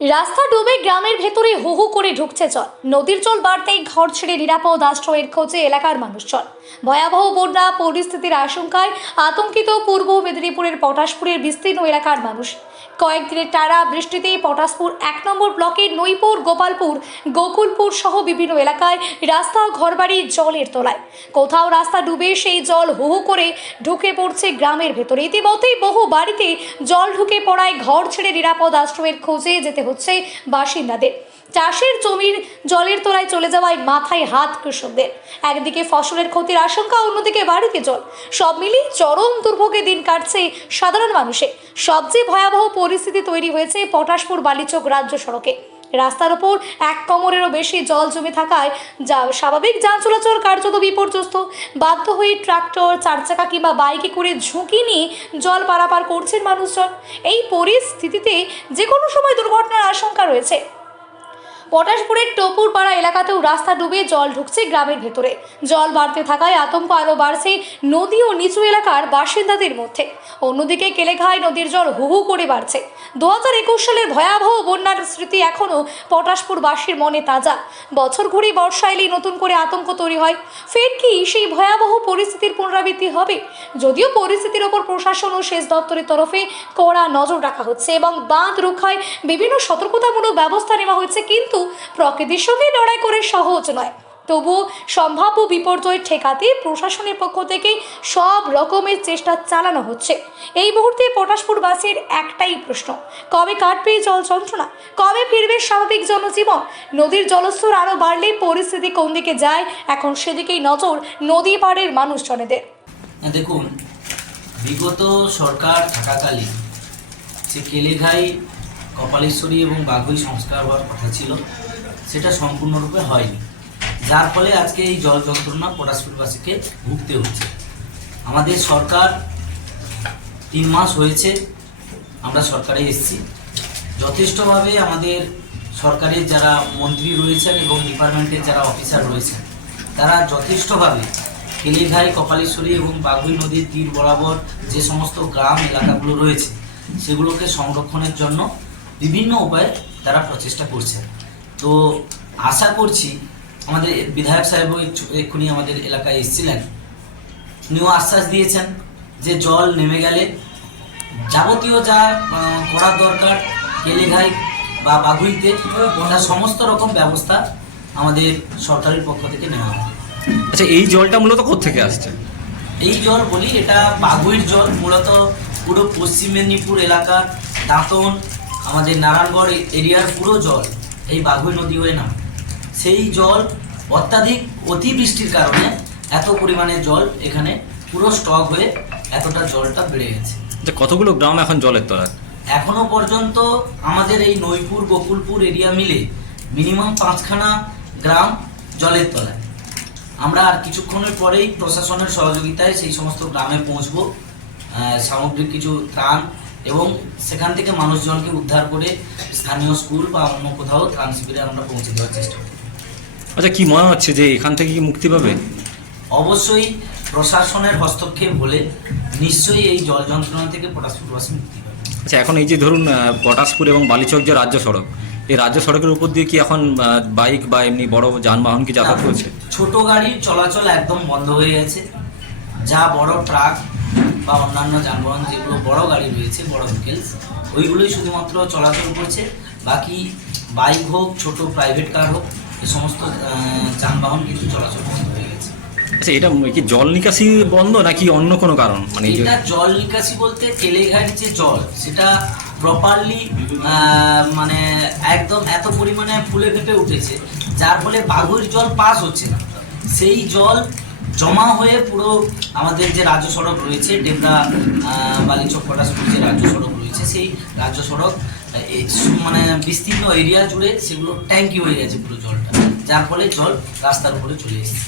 রাস্তা ডুবে গ্রামের ভেতরে হু হু করে ঢুকছে জল। নদীর জল বাড়তেই ঘর ছেড়ে নিরাপদ আশ্রয়ের খোঁজে এলাকার মানুষজন। ভয়াবহ বন্যা পরিস্থিতির আশঙ্কায় আতঙ্কিত পূর্ব মেদিনীপুরের পটাশপুরের বিস্তীর্ণ এলাকার মানুষ। কয়েকদিনের টানা বৃষ্টিতে পটাশপুর ১ নম্বর ব্লকের নইপুর, গোপালপুর, গোকুলপুর সহ বিভিন্ন এলাকায় রাস্তা ঘরবাড়ি জলের তলায়। কোথাও রাস্তা ডুবে সেই জল হু হু করে ঢুকে পড়ছে গ্রামের ভেতরে। ইতিমধ্যেই বহু বাড়িতে জল ঢুকে পড়ায় ঘর ছেড়ে নিরাপদ আশ্রয়ের খোঁজে যেতে হচ্ছে বাসিন্দাদের। চাষের জমির জলের তলায় চলে যাওয়ায় মাথায় হাত কৃষকদের। একদিকে ফসলের ক্ষতির আশঙ্কা, অন্যদিকে বাড়িতে জল। সব মিলিয়ে চরম দুর্ভোগে দিন কাটছে সাধারণ মানুষের। সবচেয়ে ভয়াবহ পরিস্থিতি তৈরি হয়েছে পটাশপুর বালিচক রাজ্য সড়কে। রাস্তার ওপর ১ কোমরেরও বেশি জল জমে থাকায় স্বাভাবিক যান চলাচল কার্যত বিপর্যস্ত। বাধ্য হয়ে ট্রাক্টর, 4 চাকা কিংবা বাইকে করে ঝুঁকি নিয়ে জল পারাপার করছেন মানুষজন। এই পরিস্থিতিতে যে কোনো সময় দুর্ঘটনার আশঙ্কা রয়েছে। পটাশপুরের টপুরপাড়া এলাকাতেও রাস্তা ডুবে জল ঢুকছে গ্রামের ভেতরে। জল বাড়তে থাকায় আতঙ্ক আরও বাড়ছে নদী ও নিচু এলাকার বাসিন্দাদের মধ্যে। অন্যদিকে কেলেঘাই নদীর জল হু হু করে বাড়ছে। 2021 সালের ভয়াবহ বন্যার স্মৃতি এখনও পটাশপুরবাসীর মনে তাজা। বছর ঘুরে বর্ষা এলেই নতুন করে আতঙ্ক তৈরি হয়। ফের কি সেই ভয়াবহ পরিস্থিতির পুনরাবৃত্তি হবে? যদিও পরিস্থিতির ওপর প্রশাসন ও সেচ দপ্তরের তরফে কড়া নজর রাখা হচ্ছে এবং বাঁধ রক্ষায় বিভিন্ন সতর্কতামূলক ব্যবস্থা নেওয়া হচ্ছে, কিন্তু প্রকৃতির সঙ্গে লড়াই করে সহজ নয়। তবুও সম্ভাব্য বিপর্যয় ঠেকাতে প্রশাসনের পক্ষ থেকে সব রকমের চেষ্টা চালানো হচ্ছে। এই মুহূর্তে পটাশপুরবাসীর একটাই প্রশ্ন, কবে কাটবে জল যন্ত্রণা? কবে ফিরবে স্বাভাবিক জনজীবন? নদীর জলস্তর আরও বাড়লে পরিস্থিতি কোন দিকে যায়, এখন সেদিকেই নজর নদী পাড়ের মানুষজনেদের। দেখুন, বিগত সরকার থাকাকালীন যে কেলেঘাই, কপালেশ্বরী এবং বাঘুই সংস্কার হওয়ার কথা ছিল, সেটা সম্পূর্ণরূপে হয়নি, যার ফলে আজকে এই জল যন্ত্রণা পটাশপুরবাসীকে ভুগতে হচ্ছে। আমাদের সরকার 3 মাস হয়েছে আমরা সরকারে এসেছি। যথেষ্টভাবে আমাদের সরকারের যারা মন্ত্রী রয়েছেন এবং ডিপার্টমেন্টের যারা অফিসার রয়েছেন, তারা যথেষ্টভাবে কেলেঘাই, কপালেশ্বরী এবং বাঘুই নদীর তীর বরাবর যে সমস্ত গ্রাম এলাকাগুলো রয়েছে, সেগুলোকে সংরক্ষণের জন্য বিভিন্ন উপায়ে তারা প্রচেষ্টা করছেন। তো আশা করছি, আমাদের বিধায়ক সাহেবও এক্ষুনি আমাদের এলাকায় এসেছিলেন, উনিও আশ্বাস দিয়েছেন যে জল নেমে গেলে যাবতীয় যা করার দরকার কেলেঘাই বা বাঘুইতে, তার সমস্ত রকম ব্যবস্থা আমাদের সরকারের পক্ষ থেকে নেওয়া হয়। আচ্ছা, এই জলটা মূলত কোত্থেকে আসছে? এই জল বলি, এটা বাঘুইর জল। মূলত পুরো পশ্চিম মেদিনীপুর এলাকার দাঁতন, আমাদের নারায়ণগড় এরিয়ার পুরো জল এই বাঘুই নদী হয়ে নামে। সেই জল অত্যাধিক অতিবৃষ্টির কারণে এত পরিমাণে জল এখানে পুরো স্টক হয়ে এতটা জলটা বেড়ে গেছে। যে কতগুলো গ্রাম এখন জলের তলায়? এখনো পর্যন্ত আমাদের এই নইপুর, গোকুলপুর এরিয়া মিলে মিনিমাম 5খানা গ্রাম জলের তলায়। আমরা আর কিছুক্ষণের পরেই প্রশাসনের সহযোগিতায় সেই সমস্ত গ্রামে পৌঁছবো, সামগ্রিক কিছু ত্রাণ, এবং সেখান থেকে মানুষজনকে উদ্ধার করে স্থানীয় স্কুল বা অন্য কোথাও ত্রাণ শিবিরে আমরা পৌঁছে দেওয়ার চেষ্টা করি। আচ্ছা, কি মনে হচ্ছে যে এখান থেকে কি মুক্তি পাবে? অবশ্যই প্রশাসনের হস্তক্ষেপ হলে নিশ্চয়ই এই জল যন্ত্রণা থেকে পটাশপুরবাসী মুক্তি পাবে। আচ্ছা, এখন এই যে ধরুন পটাশপুর এবং বালিচক যে রাজ্য সড়ক, এই রাজ্য সড়কের উপর দিয়ে কি এখন বাইক বা এমনি বড় যানবাহন কি যাতায়াত করছে? ছোট গাড়ির চলাচল একদম বন্ধ হয়ে গেছে। যা বড় ট্রাক বা অন্যান্য যানবাহন, যেগুলো বড় গাড়ি রয়েছে, বড় ভেহিকেলস, ওইগুলোই শুধুমাত্র চলাচল করছে। বাকি বাইক হোক, ছোট প্রাইভেট কার হোক, এই সমস্ত যানবাহন কিন্তু চলাচল বন্ধ হয়ে গেছে। আচ্ছা, এটা কি জল নিকাশি বন্ধ নাকি অন্য কোনো কারণ? মানে এটা জল নিকাশি বলতে কেলেঘাইয়ের যে জল, সেটা প্রপারলি মানে একদম এত পরিমাণে ফুলে ফেঁপে উঠেছে, যার ফলে বাঘুর জল পাস হচ্ছে না। সেই জল জমা হয়ে পুরো আমাদের যে রাজ্য সড়ক রয়েছে, ডেমরা বালিচক পটাশপুর যে রাজ্য সড়ক রয়েছে, সেই রাজ্য সড়ক মানে বিস্তীর্ণ এরিয়া জুড়ে সেগুলো ট্যাঙ্কি হয়ে গেছে পুরো জলটা, যার ফলে জল রাস্তার উপরে চলে এসেছে।